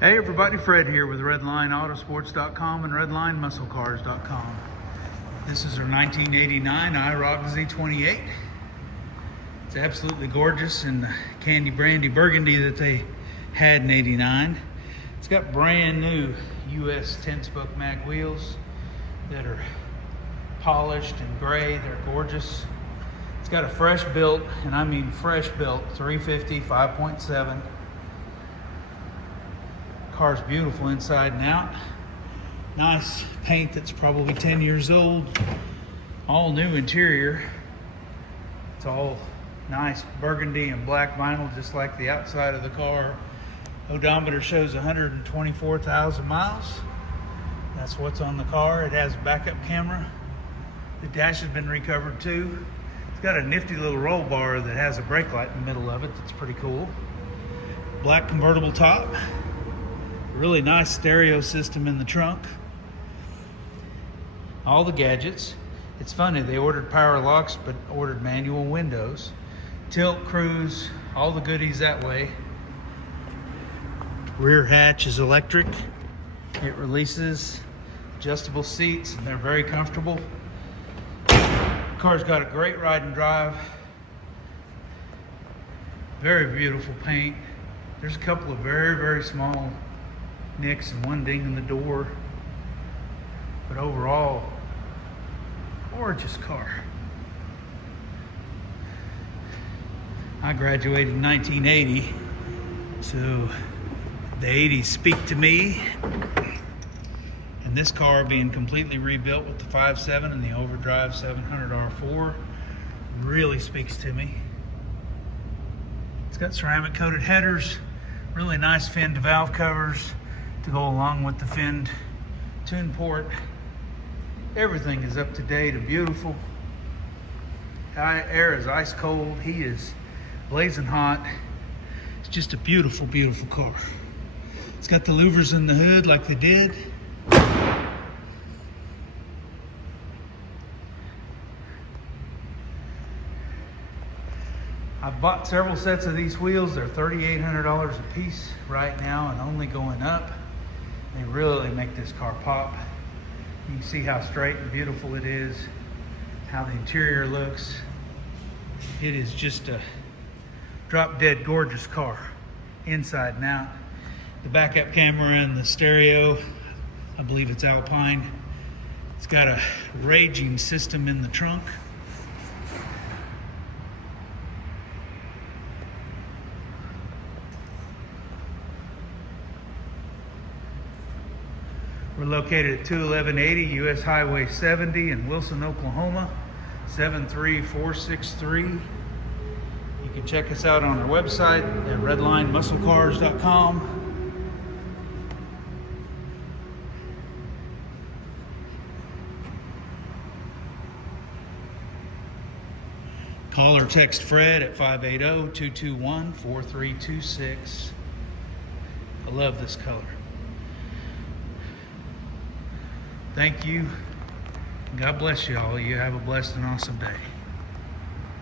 Hey everybody, Fred here with RedlineAutosports.com and RedlineMuscleCars.com. This is our 1989 IROC-Z Z28. It's absolutely gorgeous in the candy brandy burgundy that they had in '89. It's got brand new US 10-spoke mag wheels that are polished and gray. They're gorgeous. It's got a fresh built, and I mean fresh built, 350 5.7. Car's beautiful inside and out. Nice paint that's probably 10 years old. All new interior. It's all nice burgundy and black vinyl, just like the outside of the car. Odometer shows 124,000 miles. That's what's on the car. It has a backup camera. The dash has been recovered too. It's got a nifty little roll bar that has a brake light in the middle of it. That's pretty cool. Black convertible top. Really nice stereo system in the trunk. All the gadgets. It's funny, they ordered power locks but ordered manual windows. Tilt, cruise, all the goodies that way. Rear hatch is electric. It releases. Adjustable seats, and they're very comfortable. Car's got a great ride and drive. Very beautiful paint. There's a couple of very, very small nicks and one ding in the door, but overall, gorgeous car. I graduated in 1980, so the 80s speak to me, and this car being completely rebuilt with the 5.7 and the overdrive 700 R4 really speaks to me. It's got ceramic coated headers, really nice fin to valve covers to go along with the finned tune port. Everything is up to date and beautiful. Air is ice cold. He is blazing hot. It's just a beautiful, beautiful car. It's got the louvers in the hood like they did. I've bought several sets of these wheels. They're $3,800 a piece right now and only going up. They really make this car pop. You can see how straight and beautiful it is, how the interior looks. It is just a drop dead gorgeous car, inside and out. The backup camera and the stereo, I believe it's Alpine. It's got a raging system in the trunk. We're located at 21180 US Highway 70 in Wilson, Oklahoma, 73463. You can check us out on our website at RedlineMuscleCars.com. Call or text Fred at 580-221-4326. I love this color. Thank you. God bless you all. You have a blessed and awesome day.